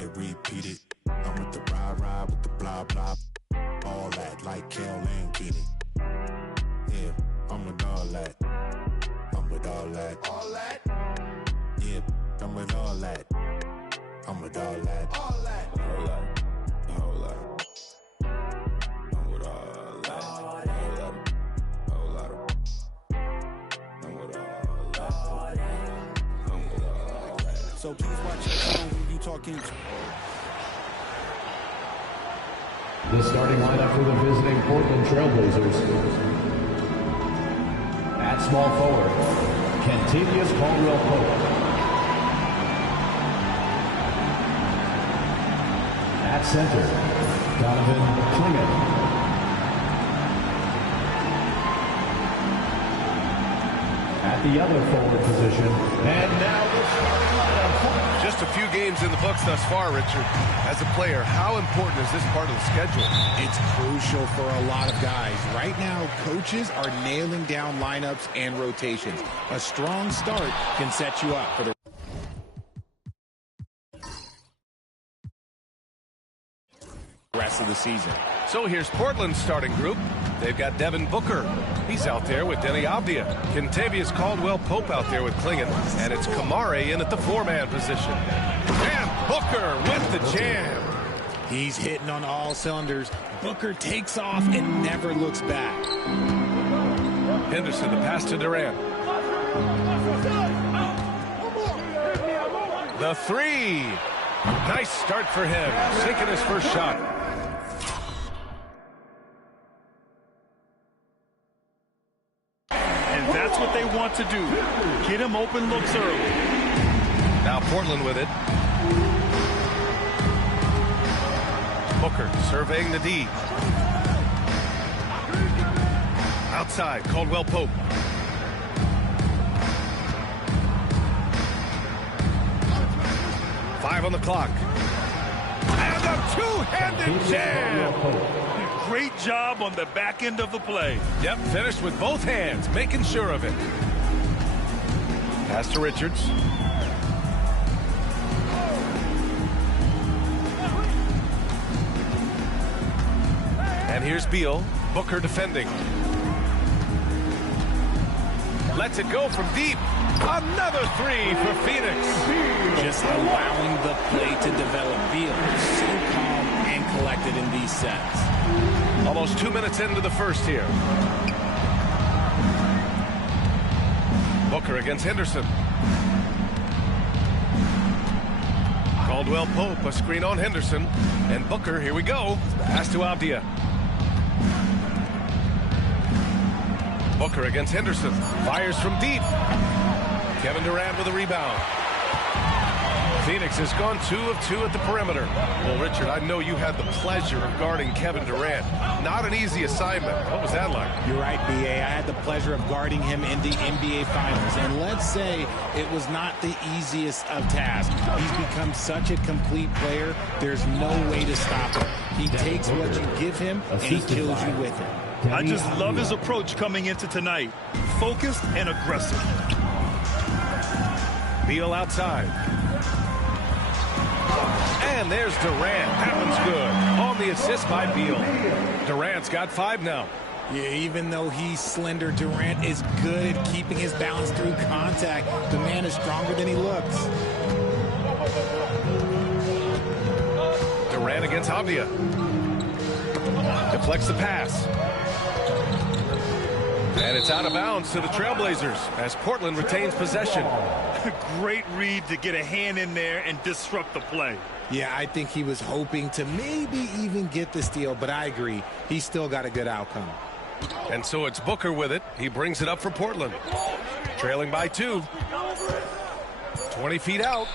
they repeat it. I'm with the ride with the blah blah. All that like Kel and Keaton. Yeah, I'm with all that. I'm with all that. All that? Yeah, I'm with all that. I'm with all that. All that. All that. All that. I'm with all that. All that. All that. I'm with all that. I'm with all that. So please watch your tone when you talking. The starting lineup for the visiting Portland Trailblazers. At small forward, Kentavious Caldwell-Pope. At center, Donovan Clingan. At the other forward position, and now the starting lineup. Just a few games in the books thus far, Richard. As a player, how important is this part of the schedule? It's crucial for a lot of guys. Right now, coaches are nailing down lineups and rotations. A strong start can set you up for the rest of the season. So here's Portland's starting group. They've got Devin Booker. He's out there with Denny Avdia. Kentavious Caldwell-Pope out there with Clingan. And it's Kamare in at the four-man position. And Booker with the jam. He's hitting on all cylinders. Booker takes off and never looks back. Henderson, the pass to Durant. The three. Nice start for him. Sinking his first shot. That's what they want to do. Get him open looks early. Now Portland with it. Booker surveying the D. Outside, Caldwell-Pope. Five on the clock. And a two-handed jam. Great job on the back end of the play. Yep, finished with both hands, making sure of it. Pass to Richards. And here's Beal. Booker defending. Lets it go from deep. Another three for Phoenix. Just allowing the play to develop. Beal so calm and collected in these sets. Almost 2 minutes into the first here. Booker against Henderson. Caldwell-Pope, a screen on Henderson. And Booker, here we go. Pass to Avdia. Booker against Henderson. Fires from deep. Kevin Durant with a rebound. Phoenix has gone 2 of 2 at the perimeter. Well, Richard, I know you had the pleasure of guarding Kevin Durant. Not an easy assignment. What was that like? You're right, B.A. I had the pleasure of guarding him in the NBA Finals. And let's say it was not the easiest of tasks. He's become such a complete player, there's no way to stop him. He takes what you give him, and he kills you with it. I just love his approach coming into tonight. Focused and aggressive. Beal outside. And there's Durant. That one's good. On the assist by Beal. Durant's got 5 now. Yeah, even though he's slender, Durant is good at keeping his balance through contact. The man is stronger than he looks. Durant against Avdia. Deflects the pass. And it's out of bounds to the Trailblazers as Portland retains possession. Great read to get a hand in there and disrupt the play. Yeah, I think he was hoping to maybe even get the steal, but I agree. He still got a good outcome. And so it's Booker with it. He brings it up for Portland. Trailing by 2. 20 feet out.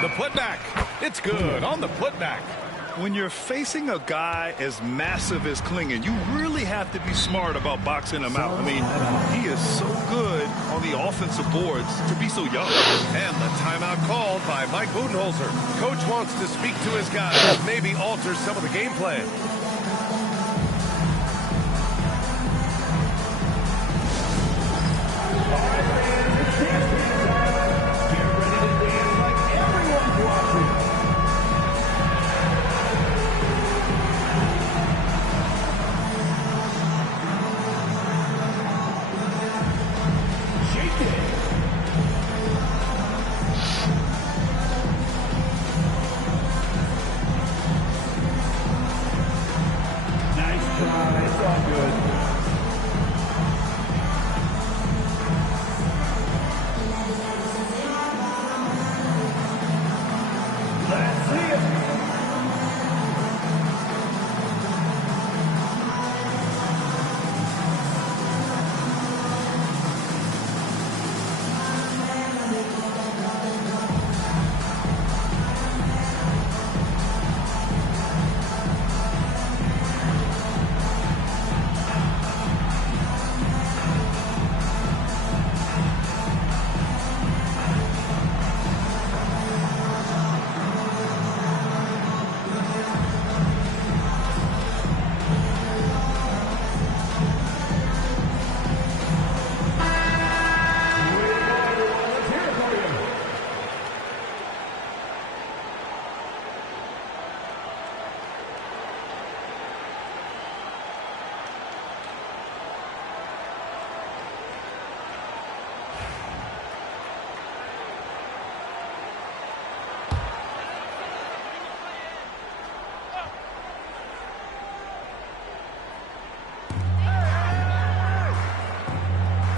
The putback. It's good on the putback. When you're facing a guy as massive as Clingan, you really have to be smart about boxing him out. I mean, he is so good on the offensive boards to be so young. And the timeout called by Mike Budenholzer. Coach wants to speak to his guys, maybe alter some of the game plan.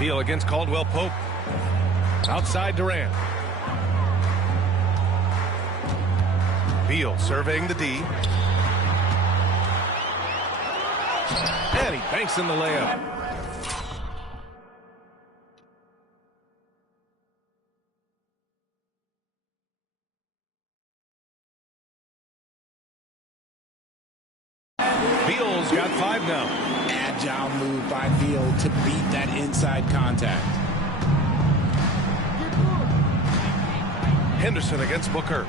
Beal against Caldwell Pope. Outside Durant. Beal surveying the D. And he banks in the layup. Beal's got 5 now. Agile move by Beal to beat that inside contact. Henderson against Booker.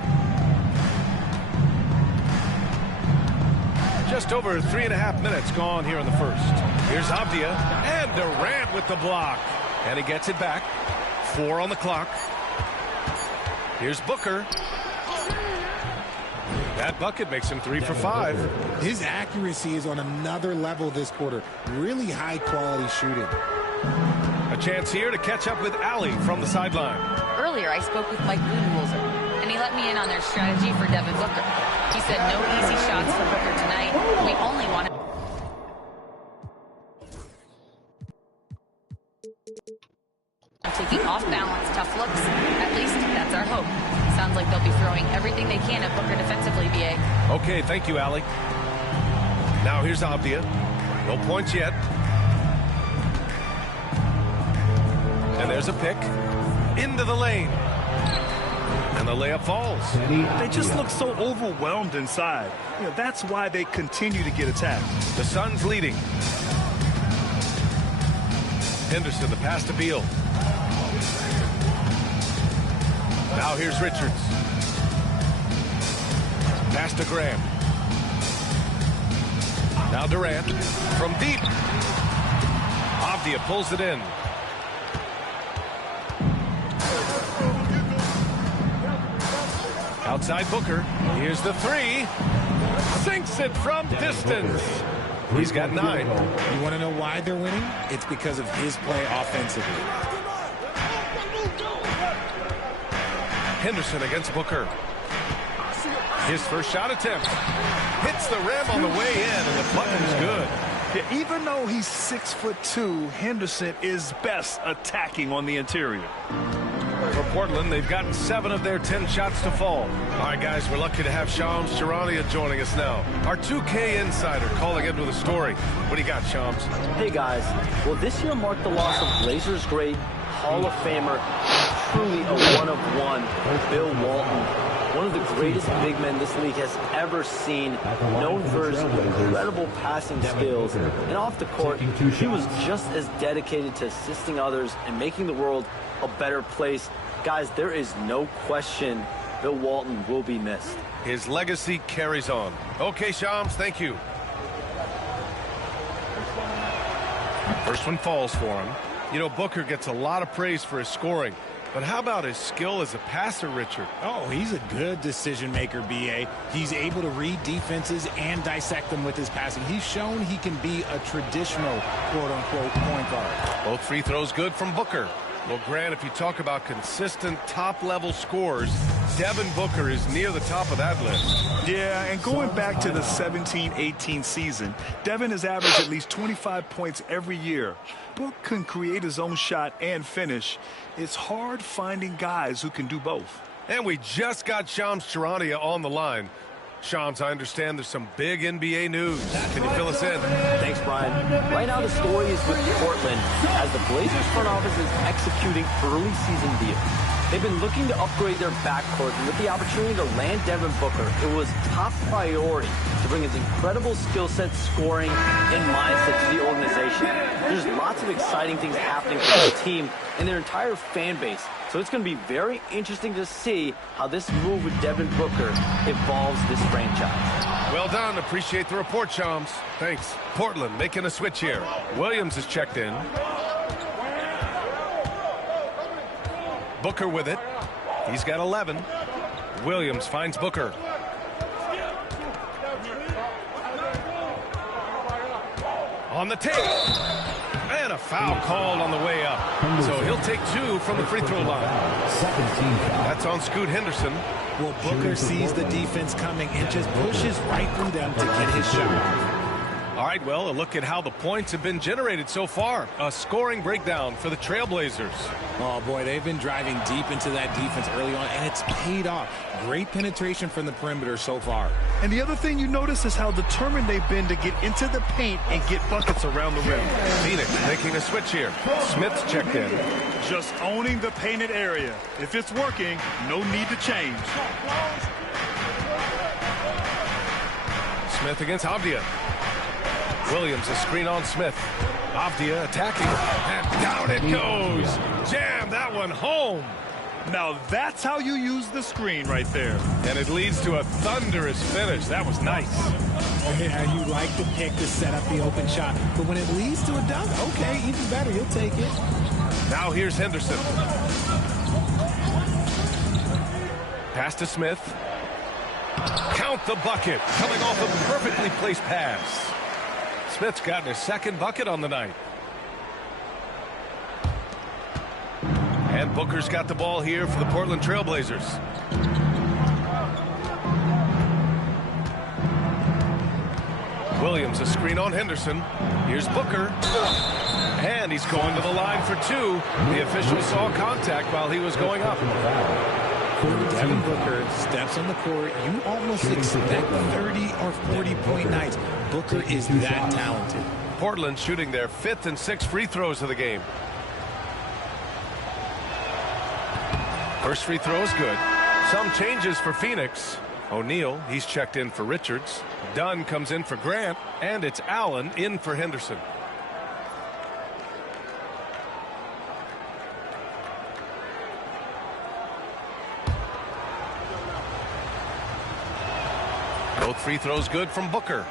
Just over 3.5 minutes gone here in the first. Here's Avdia and Durant with the block. And he gets it back. 4 on the clock. Here's Booker. That bucket makes him 3 for 5. His accuracy is on another level this quarter. Really high quality shooting. A chance here to catch up with Allie from the sideline. Earlier, I spoke with Mike Budenholzer, and he let me in on their strategy for Devin Booker. He said no easy shots for Booker tonight. We only want to... taking off-balance, tough looks. At least, that's our hope. Sounds like they'll be throwing everything they can at Booker defensively, B.A. Okay, thank you, Allie. Now here's Avdia. No points yet. And there's a pick. Into the lane. And the layup falls. They just look so overwhelmed inside. You know, that's why they continue to get attacked. The Suns leading. Henderson, the pass to Beal. Now here's Richards. Pass to Graham. Now Durant from deep. Avdia pulls it in. Outside Booker. Here's the 3. Sinks it from distance. He's got 9. You want to know why they're winning? It's because of his play offensively. Henderson against Booker. His first shot attempt. Hits the rim on the way in, and the button's good. Yeah, even though he's 6'2", Henderson is best attacking on the interior. For Portland, they've gotten 7 of their 10 shots to fall. All right, guys, we're lucky to have Shams Charania joining us now. Our 2K insider calling in with a story. What do you got, Shams? Hey, guys. Well, this year marked the loss of Blazers great, Hall of Famer, truly a one-of-one, Bill Walton. One of the greatest big men this league has ever seen, known for his incredible passing skills. And off the court, he was just as dedicated to assisting others and making the world a better place. Guys, there is no question Bill Walton will be missed. His legacy carries on. Okay, Shams, thank you. First one falls for him. You know, Booker gets a lot of praise for his scoring. But how about his skill as a passer, Richard? Oh, he's a good decision maker, B.A. He's able to read defenses and dissect them with his passing. He's shown he can be a traditional, quote-unquote, point guard. Both free throws good from Booker. Well, Grant, if you talk about consistent top-level scores, Devin Booker is near the top of that list. Yeah, and going back to the 17-18 season, Devin has averaged at least 25 points every year. Book can create his own shot and finish. It's hard finding guys who can do both. And we just got Shams Charania on the line. Shams, I understand there's some big NBA news. Can you fill us in? Thanks, Brian. Right now, the story is with Portland as the Blazers front office is executing early season deals. They've been looking to upgrade their backcourt, and with the opportunity to land Devin Booker, it was top priority to bring his incredible skill set, scoring, and mindset to the organization. There's lots of exciting things happening for the team and their entire fan base. So it's going to be very interesting to see how this move with Devin Booker evolves this franchise. Well done. Appreciate the report, Shams. Thanks. Portland making a switch here. Williams is checked in. Booker with it. He's got 11. Williams finds Booker. On the take. And a foul called on the way up. So he'll take 2 from the free throw line. That's on Scoot Henderson. Well, Booker sees the defense coming and just pushes right through them to get his shot. All right, well, a look at how the points have been generated so far. A scoring breakdown for the Trailblazers. Oh, boy, they've been driving deep into that defense early on, and it's paid off. Great penetration from the perimeter so far. And the other thing you notice is how determined they've been to get into the paint and get buckets around the rim. Phoenix making a switch here. Smith's checked in. Just owning the painted area. If it's working, no need to change. Smith against Avdia. Williams a screen on Smith. Avdia attacking, and down it goes. Jam that one home. Now that's how you use the screen right there. And it leads to a thunderous finish. That was nice. Yeah, you like the pick to set up the open shot, but when it leads to a dunk, okay, even better, you'll take it. Now here's Henderson. Pass to Smith. Count the bucket. Coming off a perfectly placed pass. Smith's gotten his second bucket on the night. And Booker's got the ball here for the Portland Trailblazers. Williams a screen on Henderson. Here's Booker. And he's going to the line for two. The official saw contact while he was going up. When Devin Booker steps on the court, you almost expect 30 or 40-point nights. Booker is that talented. Portland shooting their 5th and 6th free throws of the game. First free throw is good. Some changes for Phoenix. O'Neal, he's checked in for Richards. Dunn comes in for Grant, and it's Allen in for Henderson. Both free throws good from Booker.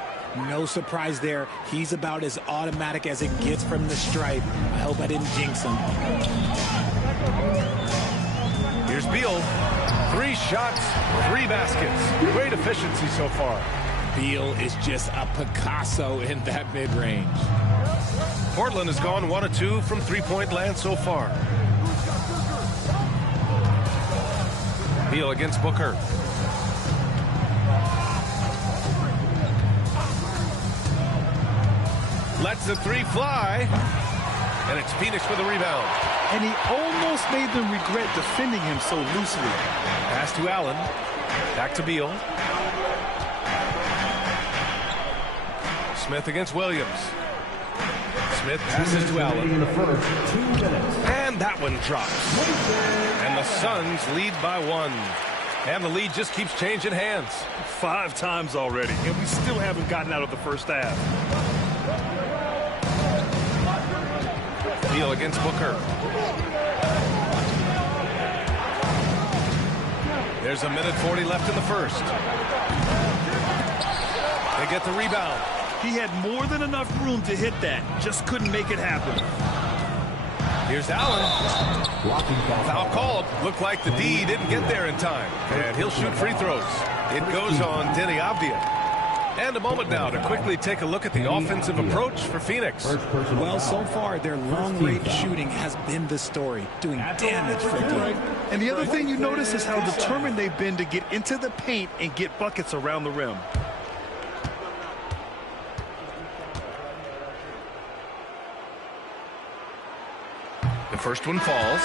No surprise there. He's about as automatic as it gets from the stripe. I hope I didn't jinx him. Here's Beal. 3 shots, 3 baskets. Great efficiency so far. Beal is just a Picasso in that mid-range. Portland has gone 1 of 2 from three-point land so far. Beal against Booker. Lets the 3 fly. And it's Phoenix with a rebound. And he almost made them regret defending him so loosely. Pass to Allen. Back to Beal. Smith against Williams. Smith passes to Allen. And that one drops. And the Suns lead by 1. And the lead just keeps changing hands. 5 times already, and we still haven't gotten out of the first half. Beal against Booker. There's a minute 40 left in the first. They get the rebound. He had more than enough room to hit that. Just couldn't make it happen. Here's Allen. Foul called. Looked like the D didn't get there in time. And he'll shoot free throws. It goes on Deni Avdia. And a moment now to quickly take a look at the offensive approach for Phoenix. Well, so far, their long-range shooting has been the story, doing damage for deep. And the other thing you notice is how determined they've been to get into the paint and get buckets around the rim. The first one falls.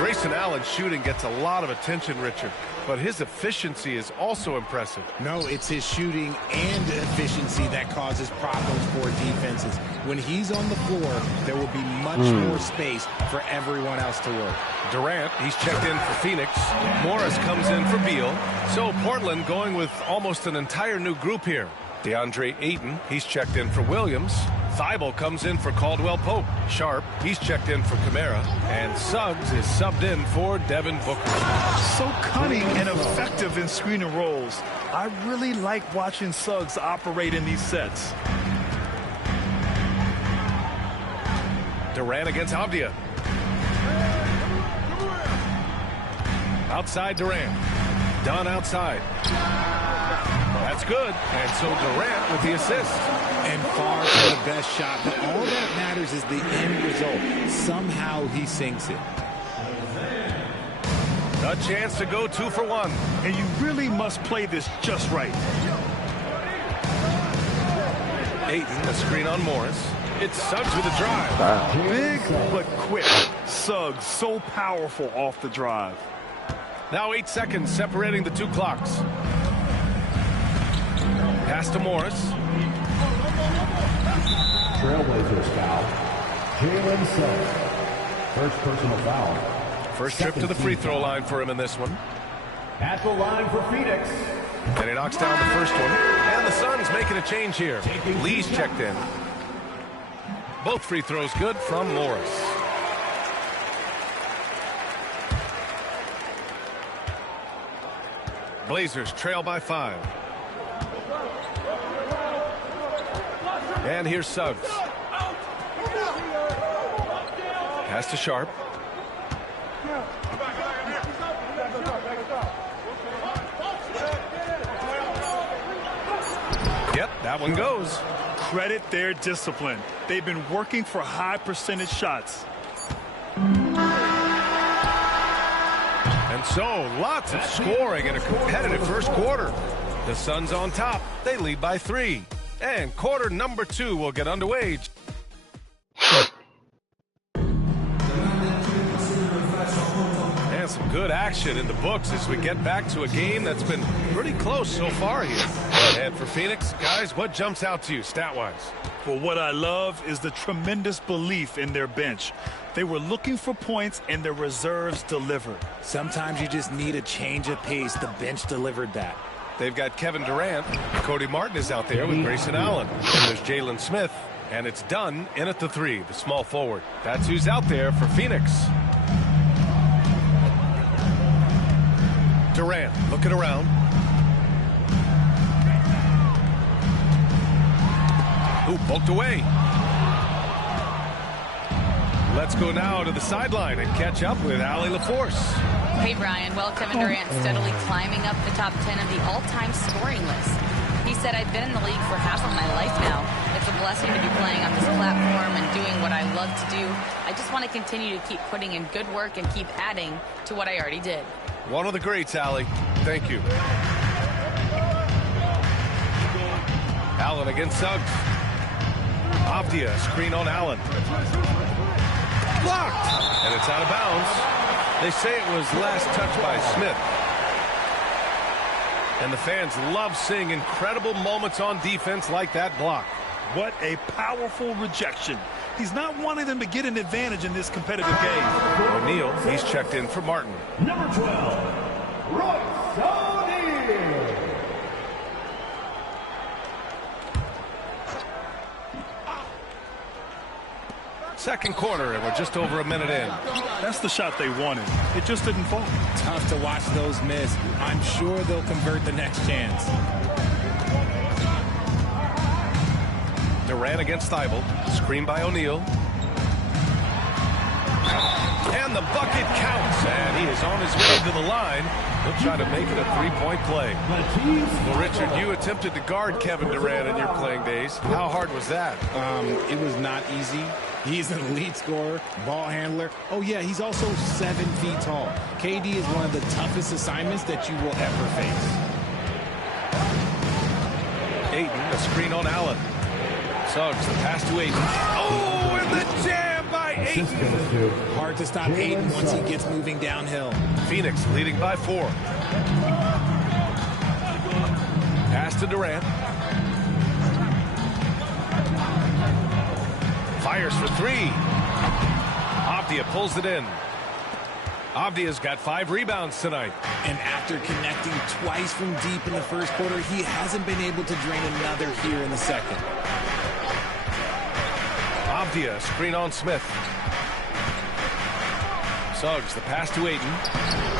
Grayson Allen's shooting gets a lot of attention, Richard, but his efficiency is also impressive. No, it's his shooting and efficiency that causes problems for defenses. When he's on the floor, there will be much more space for everyone else to work. Durant, he's checked in for Phoenix. Morris comes in for Beal. So Portland going with almost an entire new group here. DeAndre Ayton, he's checked in for Williams. Thibault comes in for Caldwell Pope. Sharp, he's checked in for Kamara. And Suggs is subbed in for Devin Booker. So cunning and effective in screen and rolls. I really like watching Suggs operate in these sets. Durant against Avdia. Outside Durant. Dunn outside. That's good. And so Durant with the assist. And far from the best shot, but all that matters is the end result. Somehow he sinks it. A chance to go 2 for 1. And you really must play this just right. Ayton, a screen on Morris. It's Suggs with a drive. Big but quick. Suggs so powerful off the drive. Now 8 seconds separating the two clocks. Pass to Morris. Trailblazers foul. Jalen Suggs. First personal foul. First trip to the free throw line for him in this one. At the line for Phoenix. And he knocks down the first one. And the Suns making a change here. Lee's checked in. Both free throws good from Morris. Blazers trail by 5. And here's Suggs. Pass to Sharp. Yep, that one goes. Credit their discipline. They've been working for high percentage shots. And so, lots of scoring in a competitive first quarter. The Suns on top. They lead by 3. And quarter number 2 will get underway. And some good action in the books as we get back to a game that's been pretty close so far here. And for Phoenix, guys, what jumps out to you stat-wise? Well, what I love is the tremendous belief in their bench. They were looking for points, and their reserves delivered. Sometimes you just need a change of pace. The bench delivered that. They've got Kevin Durant. Cody Martin is out there with Grayson Allen. And there's Jalen Smith. And it's Dunn in at the 3, the small forward. That's who's out there for Phoenix. Durant looking around. Ooh, poked away. Let's go now to the sideline and catch up with Allie LaForce. Hey, Brian. Well, Kevin Durant steadily climbing up the top 10 of the all-time scoring list. He said, I've been in the league for half of my life now. It's a blessing to be playing on this platform and doing what I love to do. I just want to continue to keep putting in good work and keep adding to what I already did. One of the greats, Allie. Thank you. Allen against Suggs. Avdia, screen on Allen. Blocked! And it's out of bounds. They say it was last touched by Smith. And the fans love seeing incredible moments on defense like that block. What a powerful rejection. He's not wanting them to get an advantage in this competitive game. O'Neal, he's checked in for Martin. Number 12, Royce O'Neal. Second quarter, and we're just over a minute in. That's the shot they wanted. It just didn't fall. Tough to watch those miss. I'm sure they'll convert the next chance. Durant against Thibault. Screen by O'Neal. And the bucket counts. And he is on his way to the line. He'll try to make it a three-point play. Well, Richard, you attempted to guard Kevin Durant in your playing days. How hard was that? It was not easy. He's an elite scorer, ball handler. Oh, yeah, he's also 7 feet tall. KD is one of the toughest assignments that you will ever face. Ayton, a screen on Allen. Suggs, the pass to Ayton. Oh, and the jam by Ayton. Hard to stop Ayton once he gets moving downhill. Phoenix leading by 4. Pass to Durant. Fires for 3. Avdia pulls it in. Avdia's got 5 rebounds tonight. And after connecting twice from deep in the first quarter, he hasn't been able to drain another here in the second. Avdia, screen on Smith. Suggs, the pass to Ayton.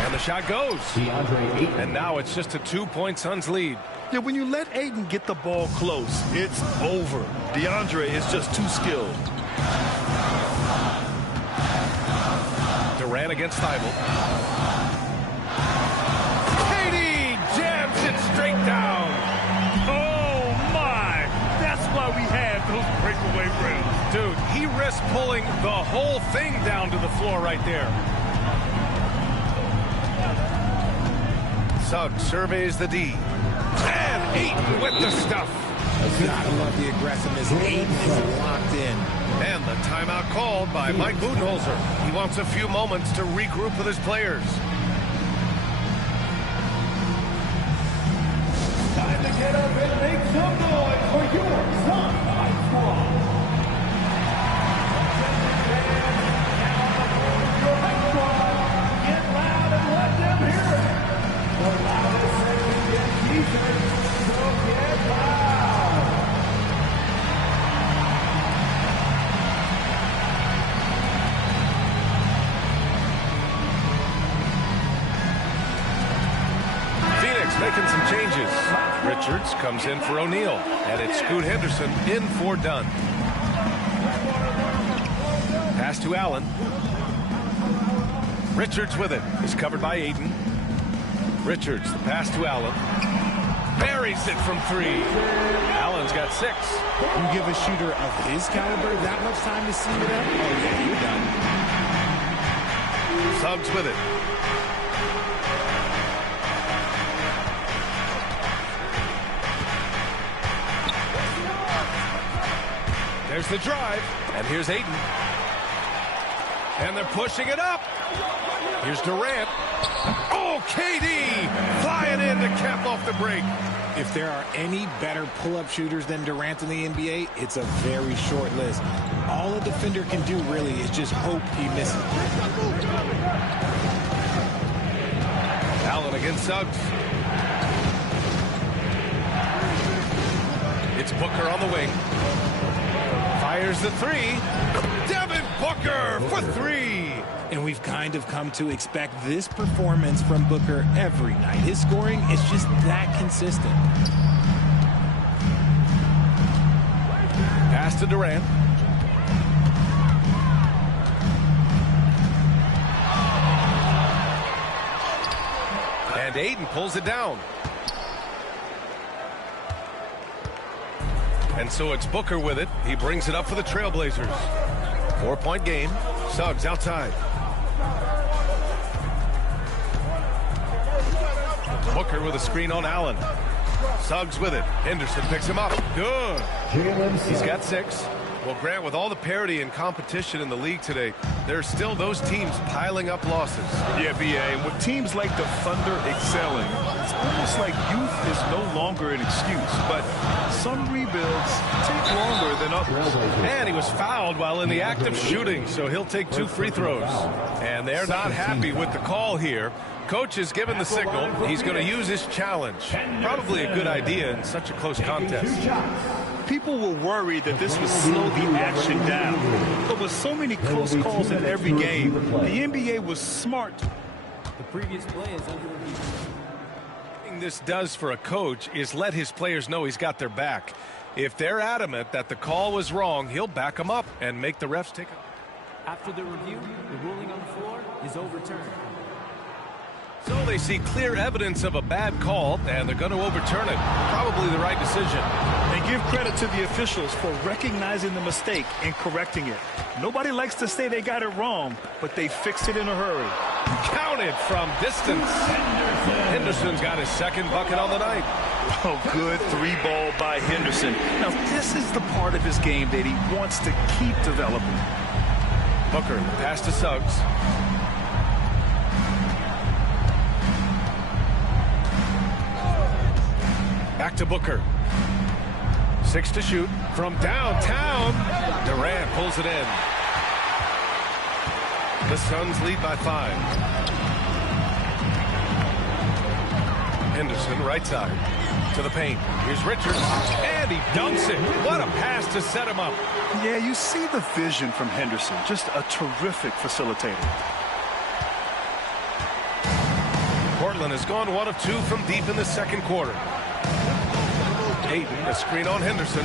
And the shot goes. DeAndre Ayton. And now it's just a 2-point Suns lead. Yeah, when you let Ayton get the ball close, it's over. DeAndre is just too skilled. Durant against Thibault. KD jams it straight down. Oh, my. That's why we have those breakaway rims. Dude, he risked pulling the whole thing down to the floor right there. Suggs surveys the D. And Ayton with the stuff. Gotta love the aggressiveness. Ayton is locked in. And the timeout called by Mike Budenholzer. He wants a few moments to regroup with his players. Time to get up and make some noise for your Sunlight Squad. Get loud and let them hear it. The loudest second-gen defense, so get loud. Phoenix making some changes. Richards comes in for O'Neal, and it's Scoot Henderson in for Dunn. Pass to Allen. Richards with it. Is covered by Ayton. Richards, the pass to Allen. Buries it from 3. Allen's got 6. You give a shooter of his caliber that much time to see it up? Oh, yeah, you're done. Suggs with it. There's the drive, and here's Ayton. And they're pushing it up. Here's Durant. Oh, KD flying in to cap off the break. If there are any better pull-up shooters than Durant in the NBA, it's a very short list. All a defender can do really is just hope he misses. Allen against Suggs. It's Booker on the wing. Fires the 3. Devin Booker for 3. And we've kind of come to expect this performance from Booker every night. His scoring is just that consistent. Pass to Durant. And Ayton pulls it down. And so it's Booker with it. He brings it up for the Trailblazers. 4-point game. Suggs outside. Booker with a screen on Allen. Suggs with it. Henderson picks him up. Good. He's got 6. Well, Grant, with all the parity and competition in the league today, there's still those teams piling up losses. Yeah, B.A., and with teams like the Thunder excelling, it's almost like youth is no longer an excuse, but some rebuilds take longer than others. And he was fouled while in the act of shooting, so he'll take 2 free throws. And they're not happy with the call here. Coach has given the signal. He's going to use his challenge. Probably a good idea in such a close contest. People were worried that this would slow the action down. But with so many close calls in every game, the NBA was smart. The previous play is under review. What this does for a coach is let his players know he's got their back. If they're adamant that the call was wrong, he'll back them up and make the refs take it. After the review, the ruling on the floor is overturned. So they see clear evidence of a bad call, and they're going to overturn it. Probably the right decision. And give credit to the officials for recognizing the mistake and correcting it. Nobody likes to say they got it wrong, but they fixed it in a hurry. Counted from distance. Henderson's got his 2nd bucket on the night. Oh, good 3-ball by Henderson. Now, this is the part of his game that he wants to keep developing. Booker, pass to Suggs. Back to Booker. 6 to shoot from downtown. Durant pulls it in. The Suns lead by 5. Henderson right side to the paint. Here's Richards, and he dunks it. What a pass to set him up. Yeah, you see the vision from Henderson. Just a terrific facilitator. Portland has gone 1 of 2 from deep in the 2nd quarter. Ayton, a screen on Henderson.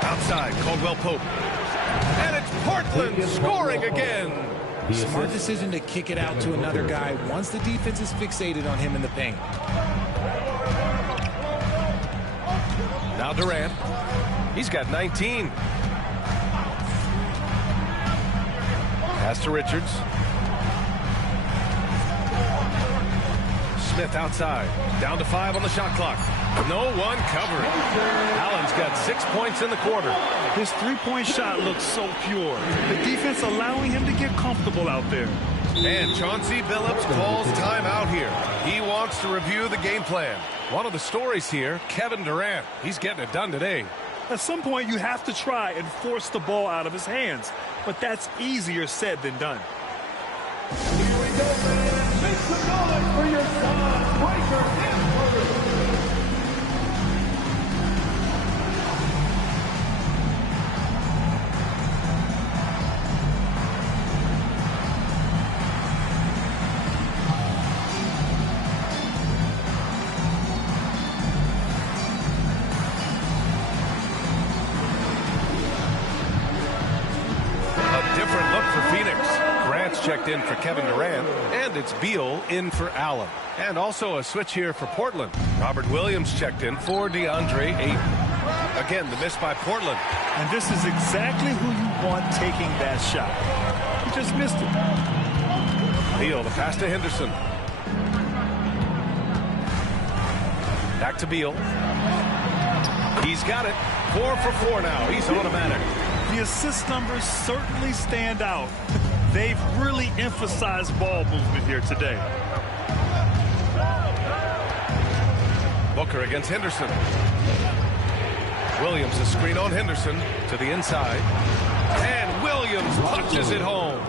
Outside, Caldwell Pope. And it's Portland scoring again. Smart decision to kick it out to another guy once the defense is fixated on him in the paint. Now Durant. He's got 19. Pass to Richards. Smith outside. Down to 5 on the shot clock. No one covering. Allen's got 6 points in the quarter. His three-point shot looks so pure. The defense allowing him to get comfortable out there. And Chauncey Billups calls timeout here. He wants to review the game plan. One of the stories here, Kevin Durant. He's getting it done today. At some point, you have to try and force the ball out of his hands. But that's easier said than done. Here we go, man. Make some noise for your son, Breaker Henry. Checked in for Kevin Durant, and it's Beal in for Allen. And also a switch here for Portland. Robert Williams checked in for DeAndre Ayton. Again, the miss by Portland. And this is exactly who you want taking that shot. He just missed it. Beal, the pass to Henderson. Back to Beal. He's got it. 4 for 4 now. He's automatic. The assist numbers certainly stand out. They've really emphasized ball movement here today. Booker against Henderson. Williams a screen on Henderson to the inside. And Williams punches it home.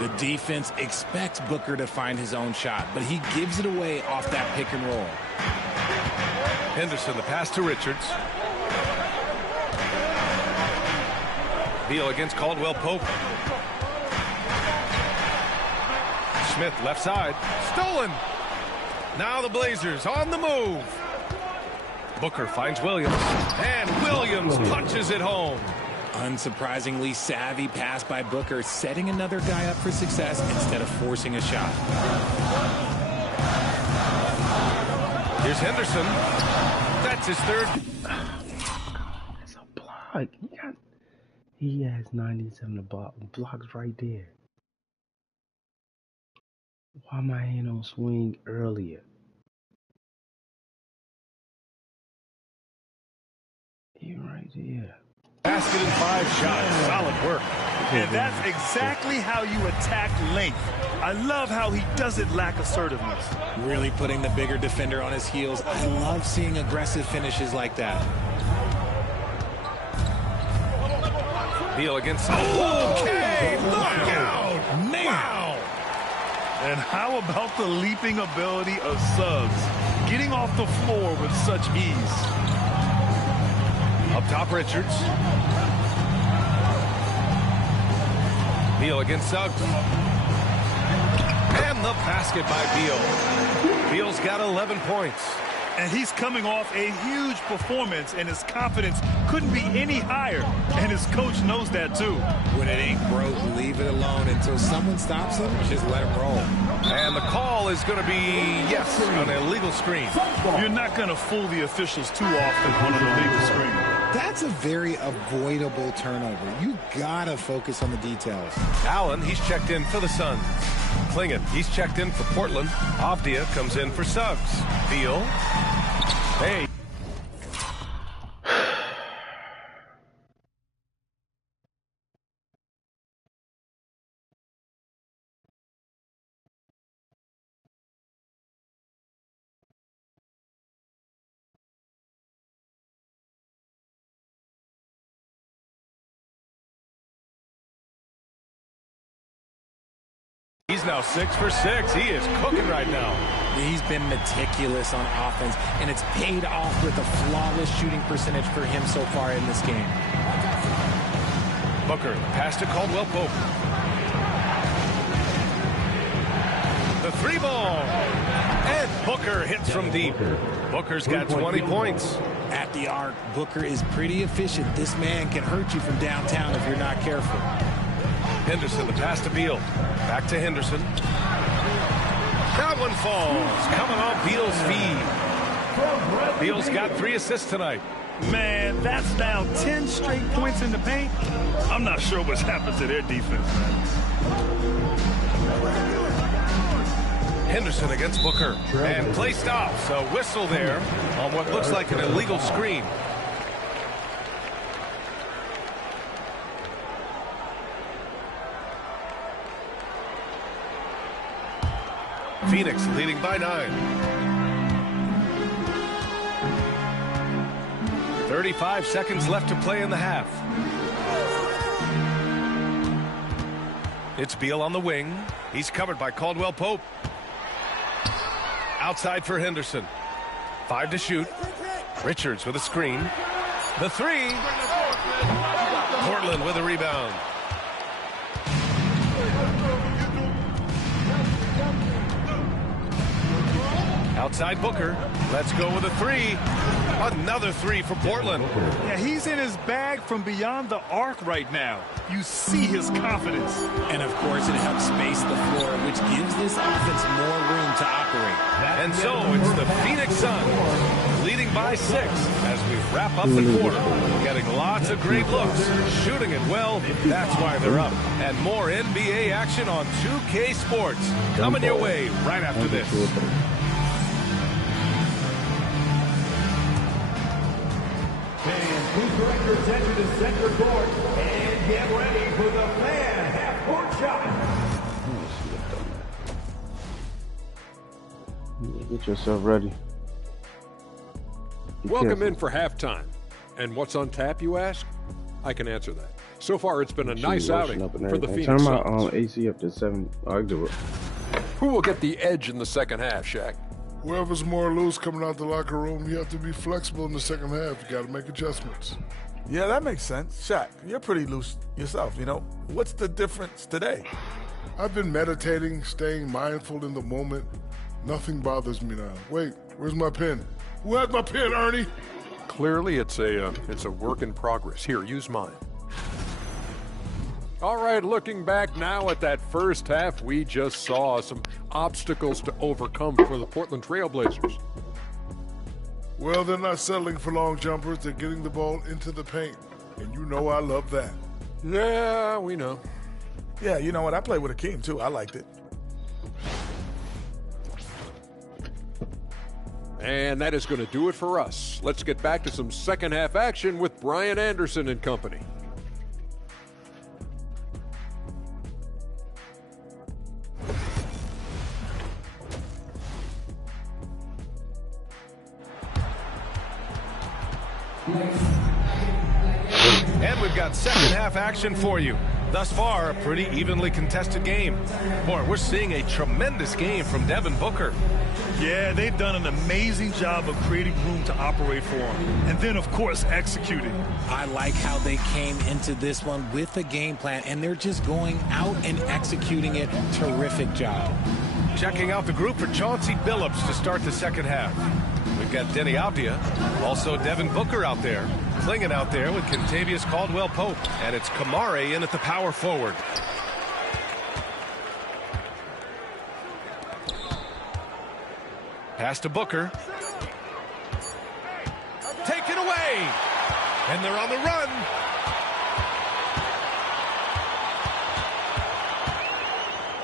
The defense expects Booker to find his own shot, but he gives it away off that pick and roll. Henderson, the pass to Richards. Beal against Caldwell Pope. Smith left side. Stolen. Now the Blazers on the move. Booker finds Williams. And Williams punches it home. Unsurprisingly savvy pass by Booker, setting another guy up for success instead of forcing a shot. Here's Henderson. That's his third. It's a block. He has 97 blocks right there. Why my hand on swing earlier? He right there. Basket in 5 shots. Solid work. And that's exactly how you attack length. I love how he doesn't lack assertiveness. Really putting the bigger defender on his heels. I love seeing aggressive finishes like that. Beal against. Okay, look out! Man. Wow! And how about the leaping ability of Suggs? Getting off the floor with such ease. Up top, Richards. Beal against Suggs. And the basket by Beal. Beal's got 11 points. And he's coming off a huge performance, and his confidence couldn't be any higher. And his coach knows that, too. When it ain't broke, leave it alone until someone stops him. Just let him roll. And the call is going to be, yes, an illegal screen. You're not going to fool the officials too often on an illegal screen. That's a very avoidable turnover. You got to focus on the details. Allen, he's checked in for the Suns. Clingan, he's checked in for Portland. Avdia comes in for Suggs. Beal. Hey. He's now 6 for 6. He is cooking right now. He's been meticulous on offense, and it's paid off with a flawless shooting percentage for him so far in this game. Booker, pass to Caldwell Pope. The 3-ball. And Booker hits from deep. Booker's got 20 points. At the arc, Booker is pretty efficient. This man can hurt you from downtown if you're not careful. Henderson, the pass to Beal. Back to Henderson. That one falls. Coming off Beal's feed. Beal's got 3 assists tonight. Man, that's now 10 straight points in the paint. I'm not sure what's happened to their defense, man. Henderson against Booker. And play stops. A whistle there on what looks like an illegal screen. Phoenix leading by 9. 35 seconds left to play in the half. It's Beal on the wing. He's covered by Caldwell Pope. Outside for Henderson. 5 to shoot. Richards with a screen. The 3. Portland with a rebound. Outside Booker. Let's go with a 3. Another 3 for Portland. Yeah, he's in his bag from beyond the arc right now. You see his confidence. And, of course, it helps space the floor, which gives this offense more room to operate. And so it's the Phoenix Suns leading by 6 as we wrap up the quarter. Getting lots of great looks, shooting it well. That's why they're up. And more NBA action on 2K Sports coming your way right after this. Please direct your attention to center court and get ready for the fan half-court shot. Get yourself ready. Welcome in for halftime. And what's on tap, you ask? I can answer that. So far, it's been a nice outing for the Phoenix Suns. Turn my AC up to 7. I'll do it. Who will get the edge in the second half, Shaq? Whoever's more loose coming out the locker room, you have to be flexible in the second half. You got to make adjustments. Yeah, that makes sense. Shaq, you're pretty loose yourself, you know. What's the difference today? I've been meditating, staying mindful in the moment. Nothing bothers me now. Wait, where's my pen? Who has my pen, Ernie? Clearly, it's a work in progress. Here, use mine. All right, looking back now at that first half, we just saw some obstacles to overcome for the Portland Trail Blazers. Well, they're not settling for long jumpers. They're getting the ball into the paint. And you know I love that. Yeah, we know. Yeah, you know what? I played with Akeem, too. I liked it. And that is going to do it for us. Let's get back to some second half action with Brian Anderson and company. And we've got second half action for you. Thus far, a pretty evenly contested game. Boy, we're seeing a tremendous game from Devin Booker. Yeah, they've done an amazing job of creating room to operate for him. And then, of course, executing. I like how they came into this one with a game plan, and they're just going out and executing it. Terrific job. Checking out the group for Chauncey Billups to start the second half. We've got Denny Avdia, also Devin Booker out there. Clinging out there with Kentavious Caldwell-Pope. And it's Kamare in at the power forward. Pass to Booker. Taken away. And they're on the run.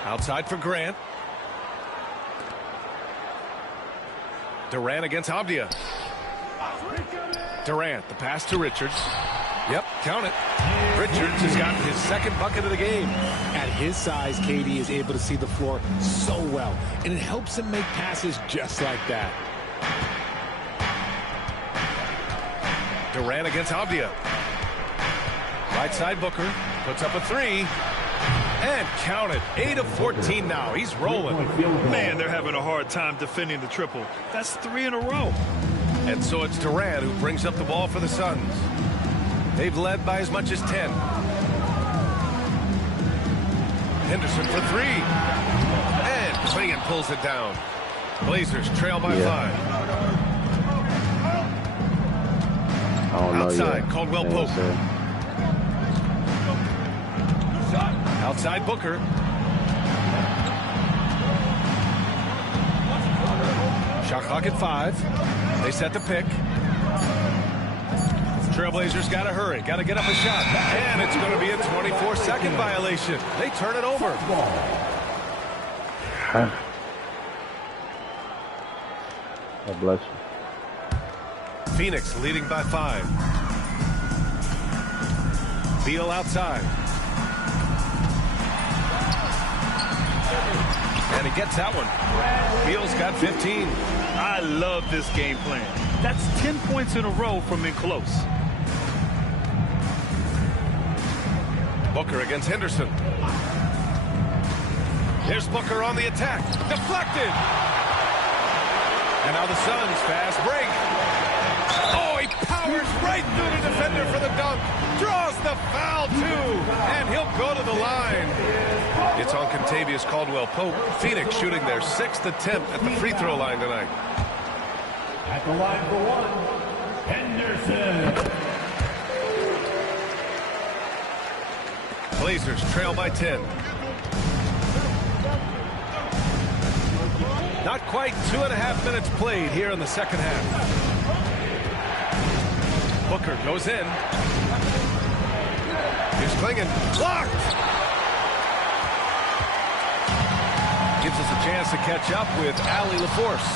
Outside for Grant. Durant against Avdia. Durant, the pass to Richards. Yep, count it. Richards has gotten his second bucket of the game. At his size, KD is able to see the floor so well, and it helps him make passes just like that. Durant against Avdia. Right side Booker puts up a 3. And count it. 8 of 14 now. He's rolling. Man, they're having a hard time defending the triple. That's 3 in a row. And so it's Durant who brings up the ball for the Suns. They've led by as much as 10. Henderson for 3. And Clingan pulls it down. Blazers trail by 5. Outside, Caldwell-Pope. Outside Booker. Shot clock at 5. They set the pick. Trailblazers got to hurry. Got to get up a shot. And it's going to be a 24-second violation. They turn it over. God bless you. Phoenix leading by 5. Beal outside. And he gets that one. Beal's got 15. I love this game plan. That's 10 points in a row from in close. Booker against Henderson. Here's Booker on the attack. Deflected. And now the Suns fast break. Oh, he powers right through the defender for the dunk. Draws the foul, too. And he'll go to the line. It's on Contavious Caldwell-Pope. Phoenix shooting their 6th attempt at the free throw line tonight. At the line for one, Henderson. Blazers trail by 10. Not quite 2.5 minutes played here in the second half. Booker goes in. Here's Klingon. Blocked! Gives us a chance to catch up with Allie LaForce.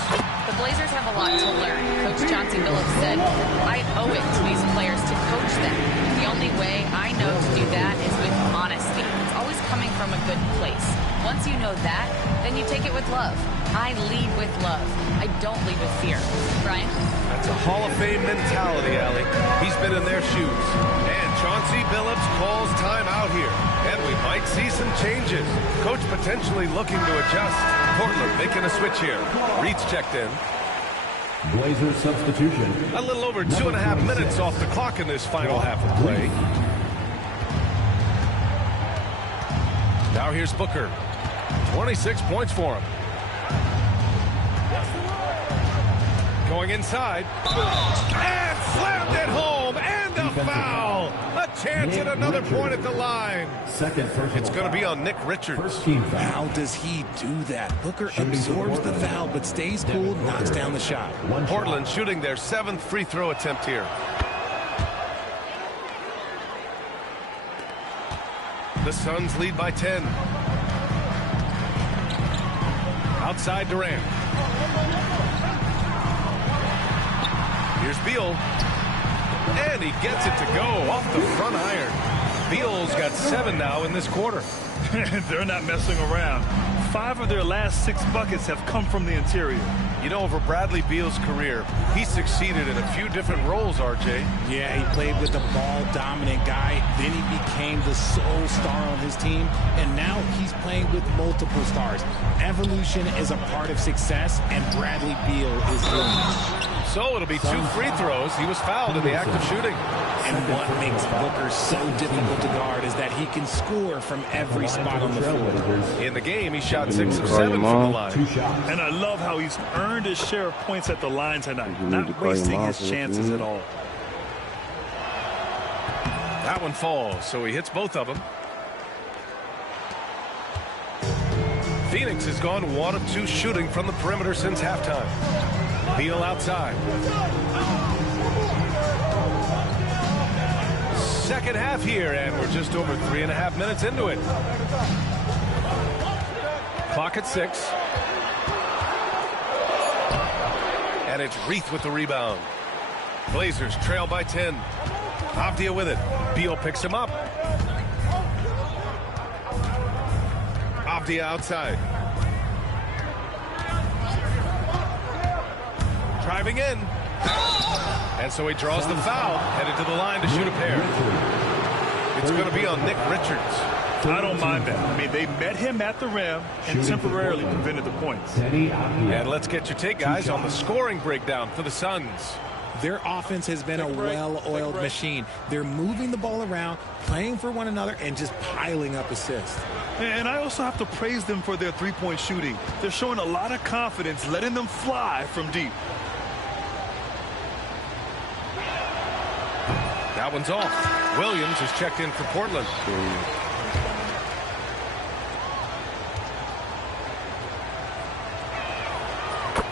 The Blazers have a lot to learn. Coach Chauncey Billups said, I owe it to these players to coach them. The only way I know to do that is with honesty. It's always coming from a good place. Once you know that, then you take it with love. I lead with love. I don't lead with fear. Brian? That's a Hall of Fame mentality, Allie. He's been in their shoes. And Chauncey Billups calls time out here. And we might see some changes. Coach potentially looking to adjust. Portland making a switch here. Reed's checked in. Blazers substitution. A little over 2.5 minutes off the clock in this final half of play. Now here's Booker. 26 points for him. Going inside. And slammed it home. And a foul. A chance at another point at the line. It's going to be on Nick Richards. How does he do that? Booker absorbs the foul, but stays cool, knocks down the shot. Portland shooting their 7th free throw attempt here. The Suns lead by 10. Outside Durant. Here's Beal. And he gets it to go off the front iron. Beal's got 7 now in this quarter. They're not messing around. 5 of their last 6 buckets have come from the interior. You know, over Bradley Beal's career, he succeeded in a few different roles, RJ. Yeah, he played with the ball-dominant guy. Then he became the sole star on his team. And now he's playing with multiple stars. Evolution is a part of success, and Bradley Beal is doing it. So it'll be 2 free throws. He was fouled in the act of shooting. And what makes Booker so difficult to guard is that he can score from every spot on the floor. In the game, he shot 6 of 7 from the line. And I love how he's earned his share of points at the line tonight, not wasting his chances at all. That one falls, so he hits both of them. Phoenix has gone 1 of 2 shooting from the perimeter since halftime. Beal outside. Second half here, and we're just over 3.5 minutes into it. Clock at 6. And it's Reith with the rebound. Blazers trail by 10. Avdia with it. Beal picks him up. Avdia outside. Driving in. And so he draws the foul, headed to the line to shoot a pair. It's going to be on Nick Richards. I don't mind that. I mean, they met him at the rim and temporarily prevented the points. And let's get your take, guys, on the scoring breakdown for the Suns. Their offense has been a well-oiled machine. They're moving the ball around, playing for one another, and just piling up assists. And I also have to praise them for their three-point shooting. They're showing a lot of confidence, letting them fly from deep. That one's off. Williams is checked in for Portland.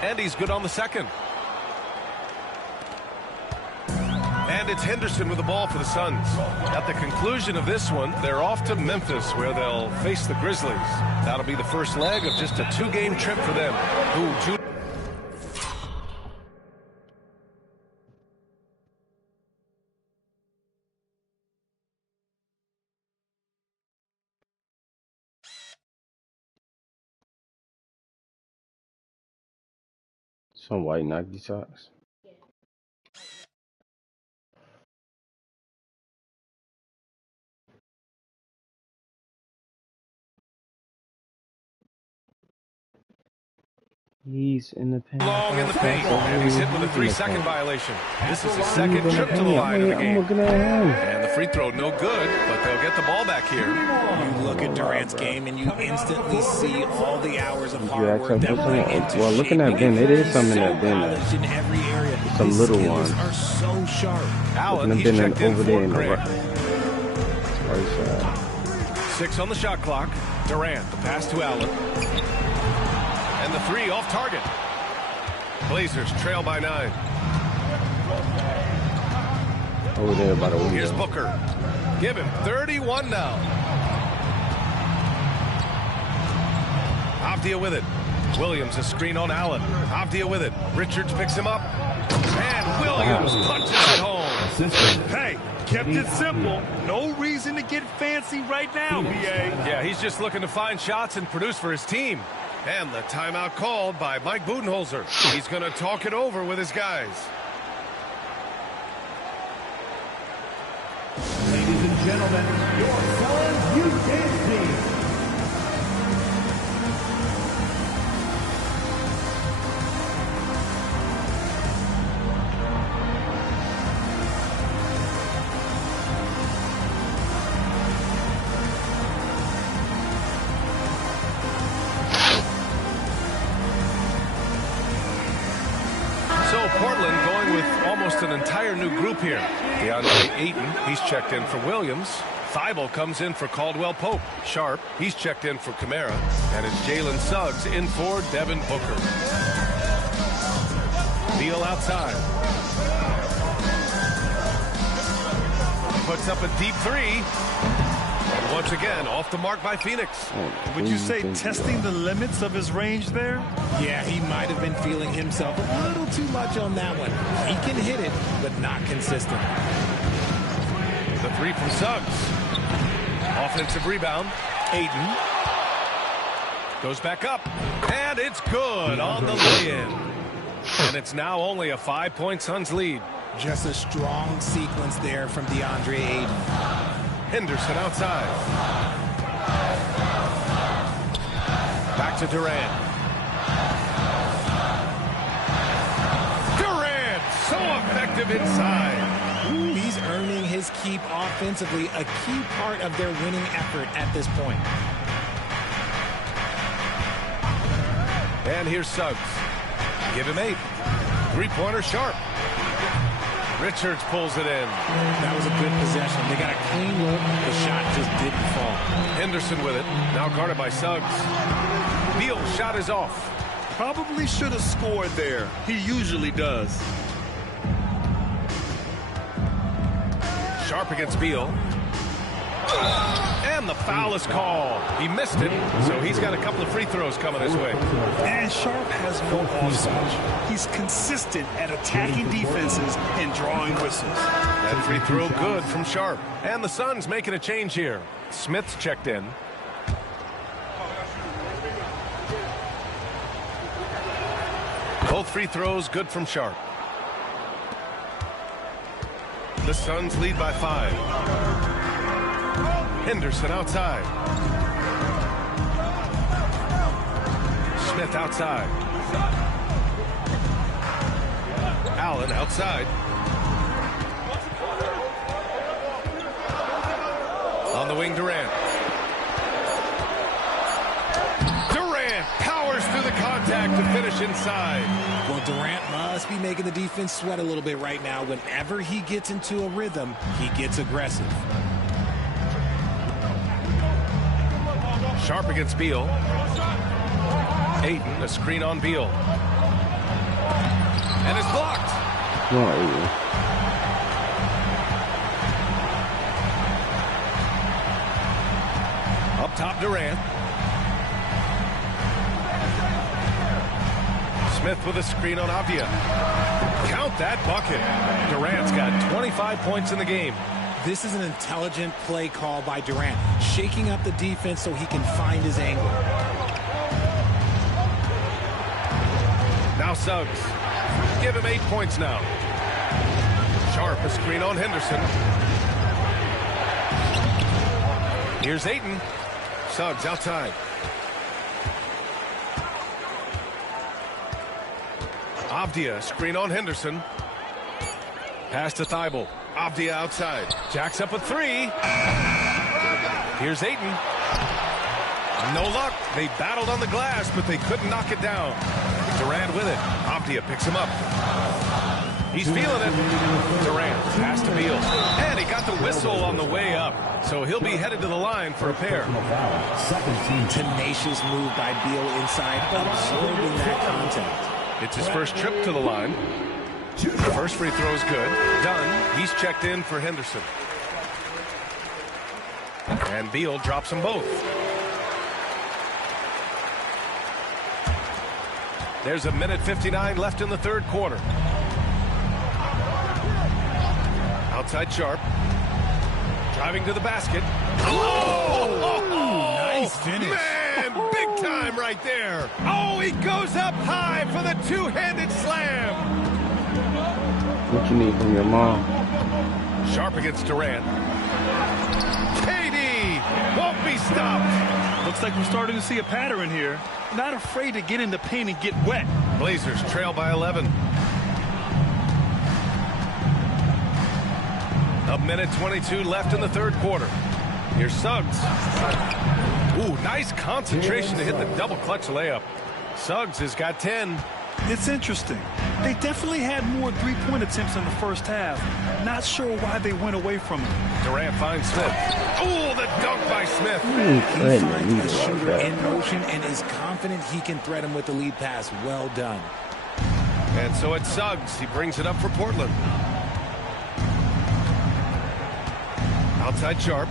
And he's good on the second. And it's Henderson with the ball for the Suns. At the conclusion of this one, they're off to Memphis, where they'll face the Grizzlies. That'll be the first leg of just a 2-game trip for them. Some white Nike socks. He's in the paint. Long in the paint, and he's hit with a 3-second violation. This is his second trip to the line of the game. And the free throw, no good, but they'll get the ball back here. You look at Durant's game, and you instantly see all the hours of hard work that went into well, looking at Ben, it is something that Ben in every area. Some little ones are so sharp. Allen, he's checked in over there in the Grant. right side. 6 on the shot clock. Durant, the pass to Allen. And the 3 off target. Blazers trail by 9. Over there by the window. Here's Booker. Give him 31 now. Avdia with it. Williams a screen on Allen. Avdia with it. Richards picks him up. And Williams punches it home. Hey, kept it simple. No reason to get fancy right now, BA. Yeah, he's just looking to find shots and produce for his team. And the timeout called by Mike Budenholzer. He's going to talk it over with his guys. Ladies and gentlemen, your Suns U10 team. Portland going with almost an entire new group here. DeAndre Ayton, he's checked in for Williams. Thibault comes in for Caldwell Pope. Sharp, he's checked in for Kamara. And it's Jalen Suggs in for Devin Booker. Beal outside. Puts up a deep 3. And once again, off the mark by Phoenix. Would you say testing the limits of his range there? Yeah, he might have been feeling himself a little too much on that one. He can hit it, but not consistent. The 3 from Suggs. Offensive rebound. Ayton. Goes back up. And it's good on the lay-in. And it's now only a 5-point Suns lead. Just a strong sequence there from DeAndre Ayton. Henderson outside. Back to Durant. Durant, so effective inside. He's earning his keep offensively, a key part of their winning effort at this point. And here's Suggs. Give him 8. 3-pointer Sharp. Richards pulls it in. That was a good possession. They got a clean look. The shot just didn't fall. Henderson with it. Now guarded by Suggs. Beal's shot is off. Probably should have scored there. He usually does. Sharp against Beal. And the foul is called. He missed it, so he's got a couple of free throws coming his way. And Sharp has no off switch. He's consistent at attacking defenses and drawing whistles. That free throw good from Sharp. And the Suns making a change here. Smith's checked in. Both free throws good from Sharp. The Suns lead by 5. Henderson outside. Smith outside. Allen outside. On the wing, Durant. Durant powers through the contact to finish inside. Well, Durant must be making the defense sweat a little bit right now. Whenever he gets into a rhythm, he gets aggressive. Sharp against Beal. Ayton, a screen on Beal. And it's blocked. Up top, Durant. Smith with a screen on Avdia. Count that bucket. Durant's got 25 points in the game. This is an intelligent play call by Durant, shaking up the defense so he can find his angle. Now Now Suggs. Give him 8 points now. Sharp, a screen on Henderson. Here's Ayton. Suggs outside. Avdia, screen on Henderson. Pass to Thibault. Avdia outside. Jacks up a 3. Here's Ayton. No luck. They battled on the glass, but they couldn't knock it down. Durant with it. Avdia picks him up. He's feeling it. Durant, pass to Beal. And he got the whistle on the way up. So he'll be headed to the line for a pair. Tenacious move by Beal inside, absorbing that contact. It's his first trip to the line. First free throw's good. Done. He's checked in for Henderson. And Beal drops them both. There's a minute 59 left in the third quarter. Outside Sharp. Driving to the basket. Oh, nice finish. Man, big time right there. Oh, he goes up high for the two-handed slam. What you need from your mom? Sharp against Durant. KD won't be stopped. Looks like we're starting to see a pattern here. Not afraid to get in the paint and get wet. Blazers trail by 11. A minute 22 left in the third quarter. Here's Suggs. Ooh, nice concentration to hit the double clutch layup. Suggs has got 10. It's interesting. They definitely had more three-point attempts in the first half. Not sure why they went away from it. Durant finds Smith. Ooh, the dunk by Smith. He finds the shooter in motion and is confident he can thread him with the lead pass. Well done. And so it's Suggs. He brings it up for Portland. Outside Sharp.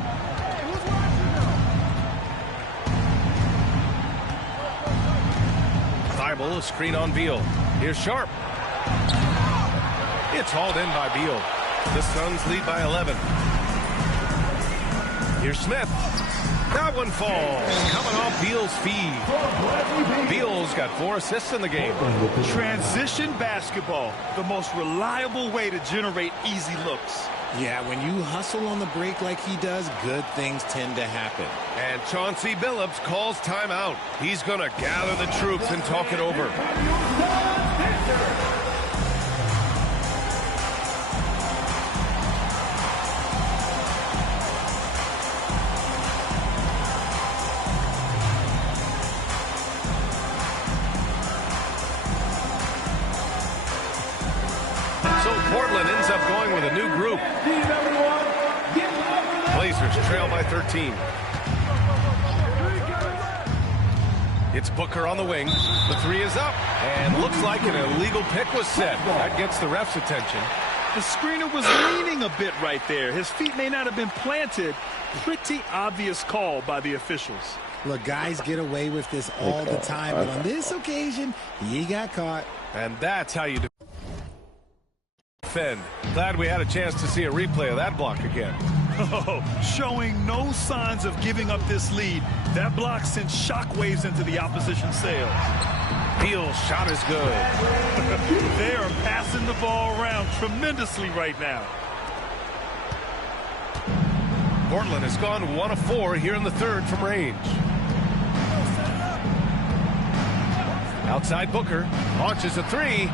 Thibault, a screen on Beal. Here's Sharp. It's hauled in by Beal. The Suns lead by 11. Here's Smith. That one falls. Coming off Beal's feed. Beal's got 4 assists in the game. Transition basketball, the most reliable way to generate easy looks. Yeah, when you hustle on the break like he does, good things tend to happen. And Chauncey Billups calls timeout. He's going to gather the troops and talk it over. Portland ends up going with a new group. Blazers trail by 13. It's Booker on the wing. The 3 is up. And looks like an illegal pick was set. That gets the ref's attention. The screener was leaning a bit right there. His feet may not have been planted. Pretty obvious call by the officials. Look, guys get away with this all the time. But on this occasion, he got caught. And that's how you defend. Glad we had a chance to see a replay of that block again. Oh, showing no signs of giving up this lead. That block sent shockwaves into the opposition sails. Beal's shot is good. They are passing the ball around tremendously right now. Portland has gone 1 of 4 here in the third from range. Outside Booker launches a 3.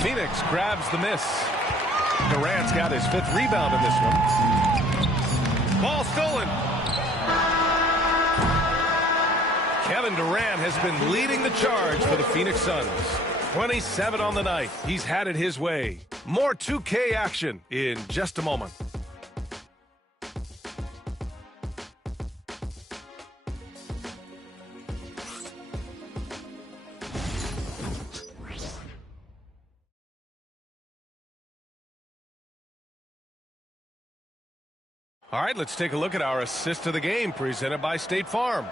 Phoenix grabs the miss. Durant's got his 5th rebound in this one. Ball stolen. Kevin Durant has been leading the charge for the Phoenix Suns. 27 on the night. He's had it his way. More 2K action in just a moment. All right, let's take a look at our assist of the game presented by State Farm.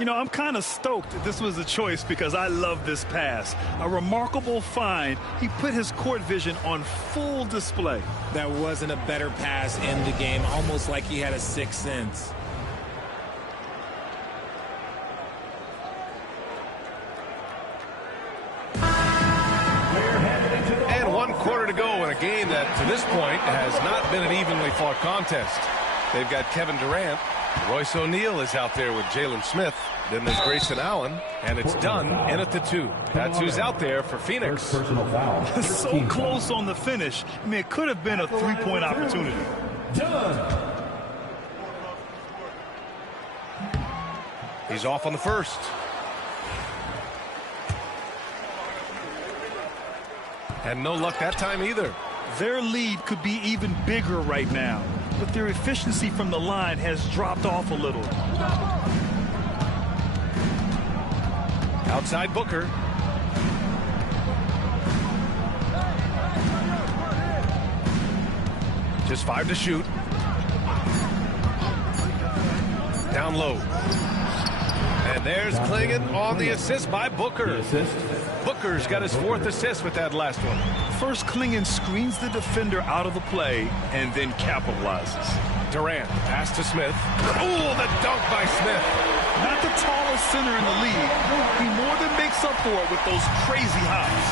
You know, I'm kind of stoked that this was a choice because I love this pass. A remarkable find. He put his court vision on full display. That wasn't a better pass in the game, almost like he had a 6th sense. to this point, has not been an evenly fought contest. They've got Kevin Durant. Royce O'Neal is out there with Jalen Smith. Then there's Grayson Allen, and it's done in at the 2. That's who's out there for Phoenix. Personal foul. So close on the finish. I mean, it could have been a three-point opportunity. He's off on the first. And no luck that time either. Their lead could be even bigger right now, but their efficiency from the line has dropped off a little. Outside Booker. Just 5 to shoot. Down low. And there's Clingan on the assist by Booker. Booker's got his 4th assist with that last one. First, Clingan screens the defender out of the play and then capitalizes. Durant, pass to Smith. Oh, the dunk by Smith. Not the tallest center in the league. He more than makes up for it with those crazy hops.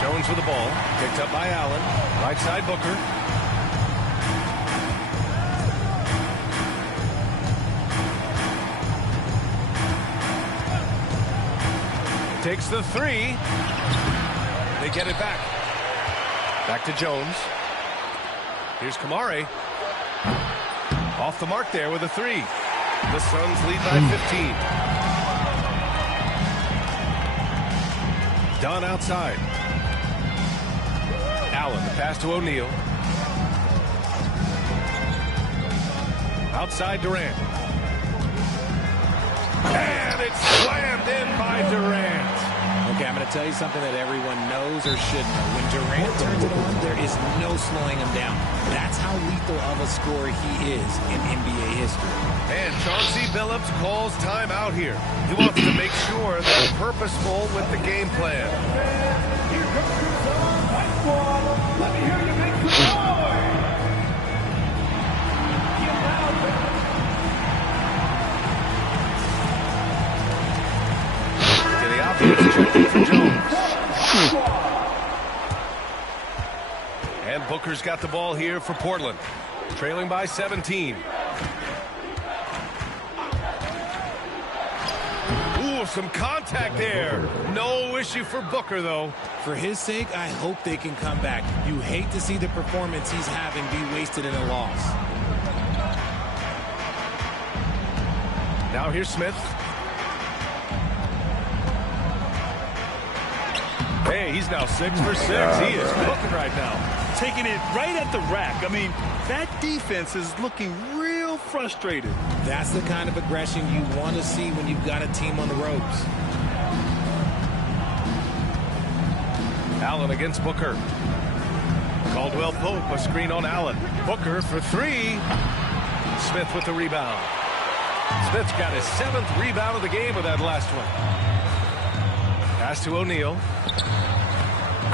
Jones with the ball. Picked up by Allen. Right side Booker. Takes the 3. They get it back. Back to Jones. Here's Kamari. Off the mark there with a 3. The Suns lead by 15. Dunn outside. Allen, the pass to O'Neal. Outside Durant. And it's slammed in by Durant. Okay, I'm going to tell you something that everyone knows or should know. When Durant turns it on, there is no slowing him down. That's how lethal of a scorer he is in NBA history. And Chauncey Billups calls timeout here. He wants to make sure they're purposeful with the game plan. Here comes your zone, white squad. Let me hear you make some noise. For Jones. And Booker's got the ball here for Portland. Trailing by 17. Ooh, some contact there. No issue for Booker, though. For his sake, I hope they can come back. You hate to see the performance he's having be wasted in a loss. Now here's Smith. Hey, he's now 6 for 6. He is cooking right now. Taking it right at the rack. I mean, that defense is looking real frustrated. That's the kind of aggression you want to see when you've got a team on the ropes. Allen against Booker. Caldwell Pope, a screen on Allen. Booker for 3. Smith with the rebound. Smith's got his 7th rebound of the game with that last one. Pass to O'Neal.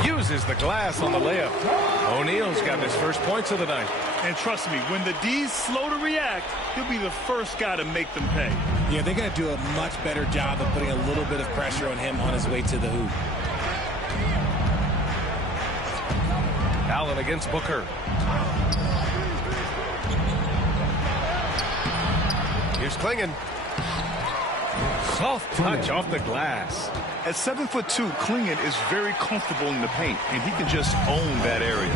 Uses the glass on the layup. O'Neal's got his first points of the night. And trust me, when the D's slow to react, he'll be the first guy to make them pay. Yeah, they're going to do a much better job of putting a little bit of pressure on him on his way to the hoop. Allen against Booker. Here's Clingan. Soft touch off the glass. At 7'2", Clingan is very comfortable in the paint, and he can just own that area.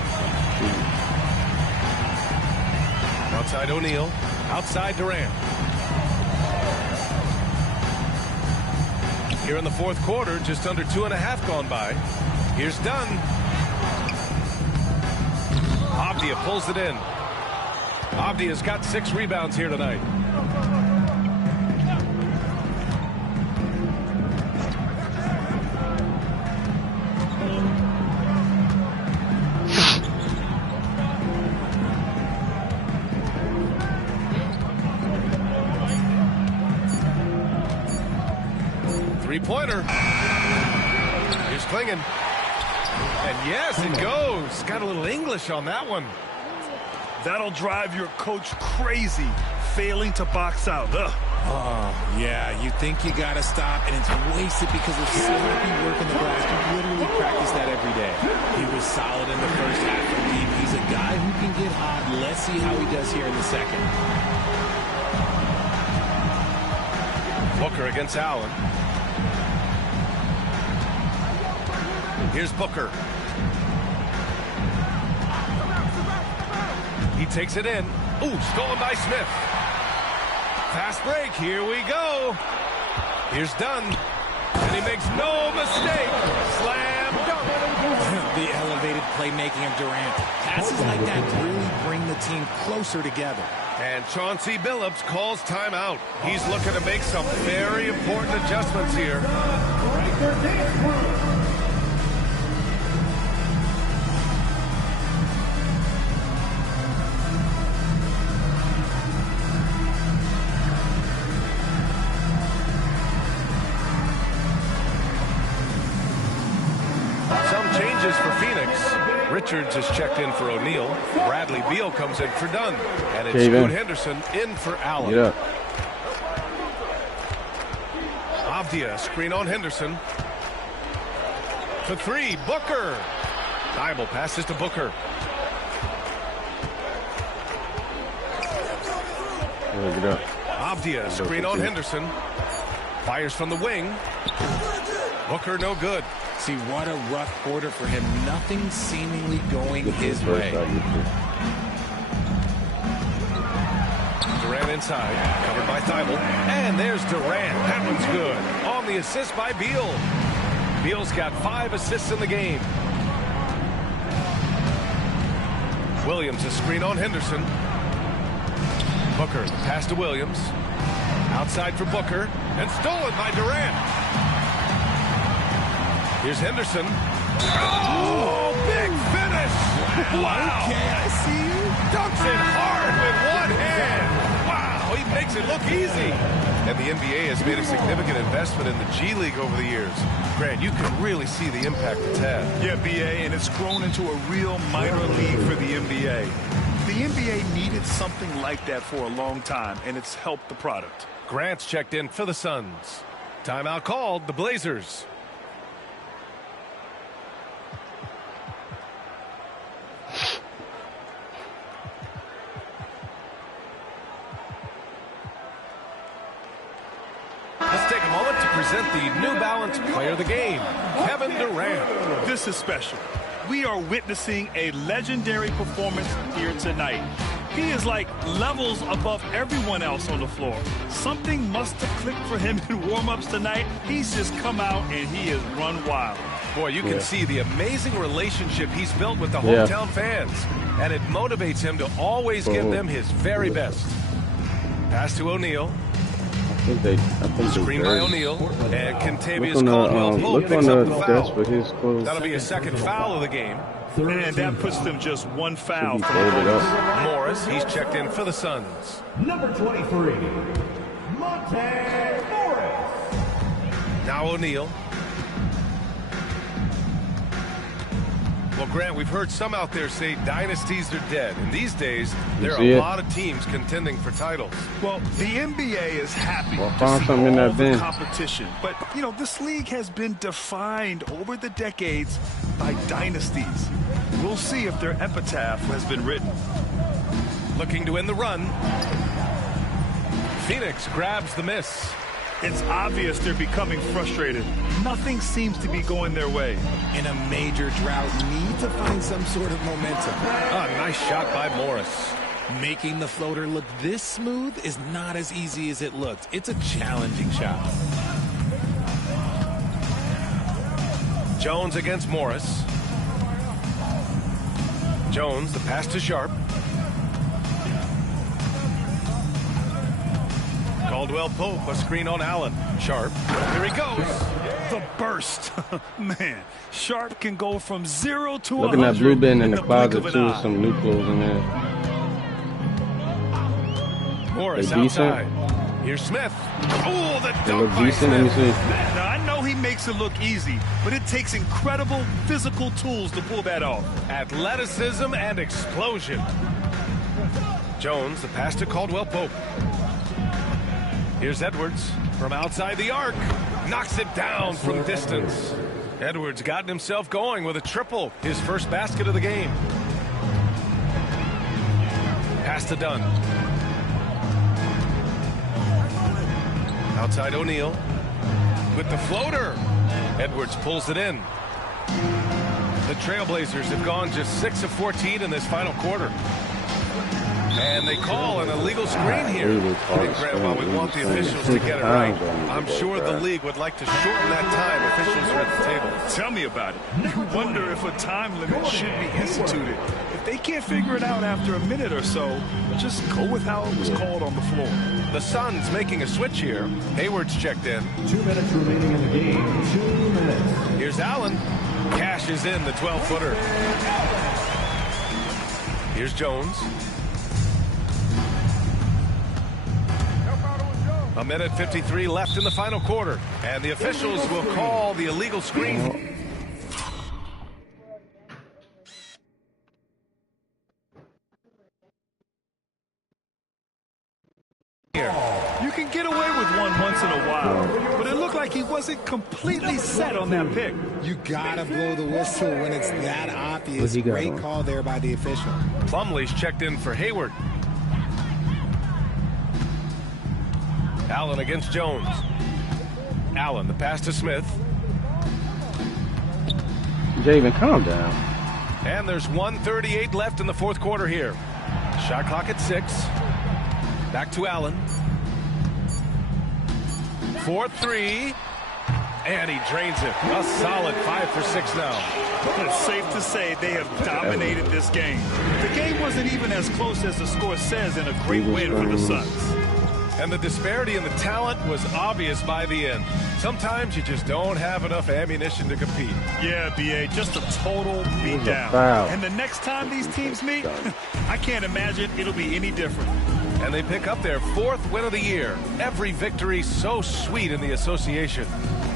Outside O'Neal. Outside Durant. Here in the 4th quarter, just under 2.5 gone by. Here's Dunn. Avdia pulls it in. Avdia's got 6 rebounds here tonight. Three-pointer. Here's Clingan. And yes, it goes. Got a little English on that one. That'll drive your coach crazy, failing to box out. Ugh. Oh, yeah, you think you got to stop, and it's wasted because of sloppy work in the glass. You literally practice that every day. He was solid in the first half from deep. He's a guy who can get hot. Let's see how he does here in the second. Booker against Allen. Here's Booker. He takes it in. Ooh, stolen by Smith. Fast break. Here we go. Here's Dunn. And he makes no mistake. Slam dunk. The elevated playmaking of Durant. Passes like that really bring the team closer together. And Chauncey Billups calls timeout. He's looking to make some very important adjustments here. Some changes for Phoenix. Richards is checked in for O'Neal. Bradley Beal comes in for Dunn. And it's Scoot Henderson in for Allen. Get up. Avdia, screen on Henderson. For three, Booker. Thibault passes to Booker. Get up. Avdia, screen on Henderson. Fires from the wing. Booker, no good. See, what a rough quarter for him. Nothing seemingly going his way. Durant inside, covered by Thibault. And there's Durant. That one's good. On the assist by Beal. Beal's got 5 assists in the game. Williams, a screen on Henderson. Booker, pass to Williams. Outside for Booker. And stolen by Durant. Here's Henderson. Oh, big finish! Wow! Okay, I see you. Dunks it hard with one hand. Wow, he makes it look easy. And the NBA has made a significant investment in the G League over the years. Grant, you can really see the impact it's had. Yeah, BA, and it's grown into a real minor league for the NBA. The NBA needed something like that for a long time, and it's helped the product. Grant's checked in for the Suns. Timeout called, the Blazers. Let's take a moment to present the New Balance Player of the Game, Kevin Durant. This is special. We are witnessing a legendary performance here tonight. He is like levels above everyone else on the floor. Something must have clicked for him in warm-ups tonight. He's just come out and he has run wild. Boy, you can see the amazing relationship he's built with the hometown fans. And it motivates him to always give them his very best. Pass to O'Neal. Screen by O'Neal. And Kentavious Caldwell-Pope picks up the foul. That'll be a second foul of the game. And that puts them just one foul. Morris, he's checked in for the Suns. Number 23, Monte Morris. Now O'Neal. Well, Grant, we've heard some out there say dynasties are dead. And these days, there are a lot of teams contending for titles. Well, the NBA is happy to see all the competition. But, you know, this league has been defined over the decades by dynasties. We'll see if their epitaph has been written. Looking to win the run. Phoenix grabs the miss. It's obvious they're becoming frustrated. Nothing seems to be going their way. In a major drought, need to find some sort of momentum. Nice shot by Morris. Making the floater look this smooth is not as easy as it looked. It's a challenging shot. Jones against Morris. Jones, the pass to Sharp. Caldwell-Pope, a screen on Allen. Sharp, here he goes. The burst. Man, Sharp can go from 0 to 100. Looking at Blue bin in the closet too, some new clothes in there. Morris outside. Here's Smith. Oh, the dunk by decent. Let me see. Now, I know he makes it look easy, but it takes incredible physical tools to pull that off. Athleticism and explosion. Jones, the pass to Caldwell-Pope. Here's Edwards from outside the arc. Knocks it down from distance. Edwards gotten himself going with a triple. His first basket of the game. Pass to Dunn. Outside O'Neal with the floater. Edwards pulls it in. The Trailblazers have gone just 6 of 14 in this final quarter. And they call an illegal screen here. Hey, Grant, while we want the officials to get it right, I'm sure the league would like to shorten that time. Officials are at the table. Tell me about it. You wonder if a time limit should be instituted. If they can't figure it out after a minute or so, just go with how it was called on the floor. The Suns making a switch here. Hayward's checked in. 2 minutes remaining in the game. 2 minutes. Here's Allen. Cashes in the 12-footer. Here's Jones. A minute 53 left in the final quarter. And the officials will call the illegal screen. You can get away with one once in a while, but it looked like he wasn't completely set on that pick. You gotta blow the whistle when it's that obvious. Great call there by the official. Plumlee's checked in for Hayward. Allen against Jones. Allen, the pass to Smith. Javen, calm down. And there's 1:38 left in the fourth quarter here. Shot clock at 6. Back to Allen. 4-3. And he drains it. A solid 5 for 6 now. It's safe to say they have dominated this game. The game wasn't even as close as the score says, and a great win for the Suns. And the disparity in the talent was obvious by the end. Sometimes you just don't have enough ammunition to compete. Yeah, B.A., just a total beatdown. And the next time these teams meet, I can't imagine it'll be any different. And they pick up their 4th win of the year. Every victory so sweet in the association.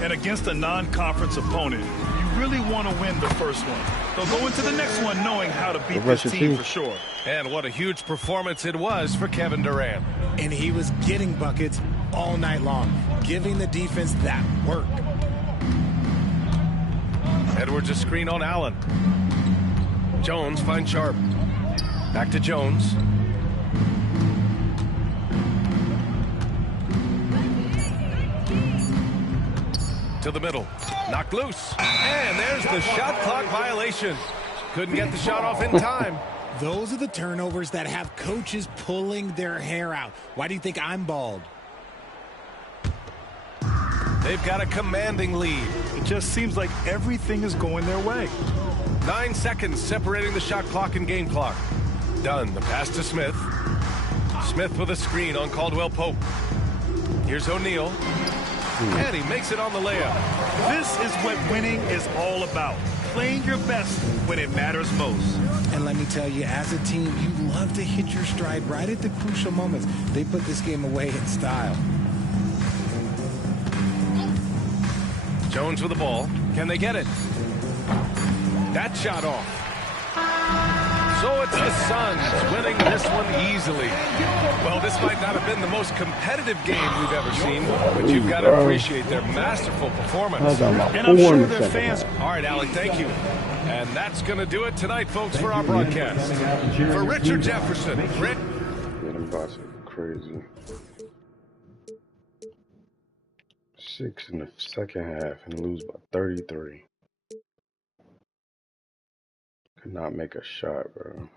And against a non-conference opponent, you really want to win the first one. They'll go into the next one knowing how to beat this team for sure. And what a huge performance it was for Kevin Durant. And he was getting buckets all night long, giving the defense that work. Edwards a screen on Allen. Jones finds Sharp. Back to Jones. To the middle. Knocked loose. And there's the shot clock violation. Couldn't get the shot off in time. Those are the turnovers that have coaches pulling their hair out. Why do you think I'm bald? They've got a commanding lead. It just seems like everything is going their way. 9 seconds separating the shot clock and game clock. Dunn, the pass to Smith. Smith with a screen on Caldwell Pope. Here's O'Neal. And he makes it on the layup. This is what winning is all about. Playing your best when it matters most. And let me tell you, as a team, you love to hit your stride right at the crucial moments. They put this game away in style. Jones with the ball. Can they get it? That shot off. So it's the Suns winning this one easily. Well, this might not have been the most competitive game we've ever seen, but you've got to appreciate their masterful performance. And I'm sure their fans... All right, Alec, thank you. And that's going to do it tonight, folks, for our broadcast. For Richard Jefferson, Rick. Them bots are crazy. 6 in the second half and lose by 33. Could not make a shot, bro.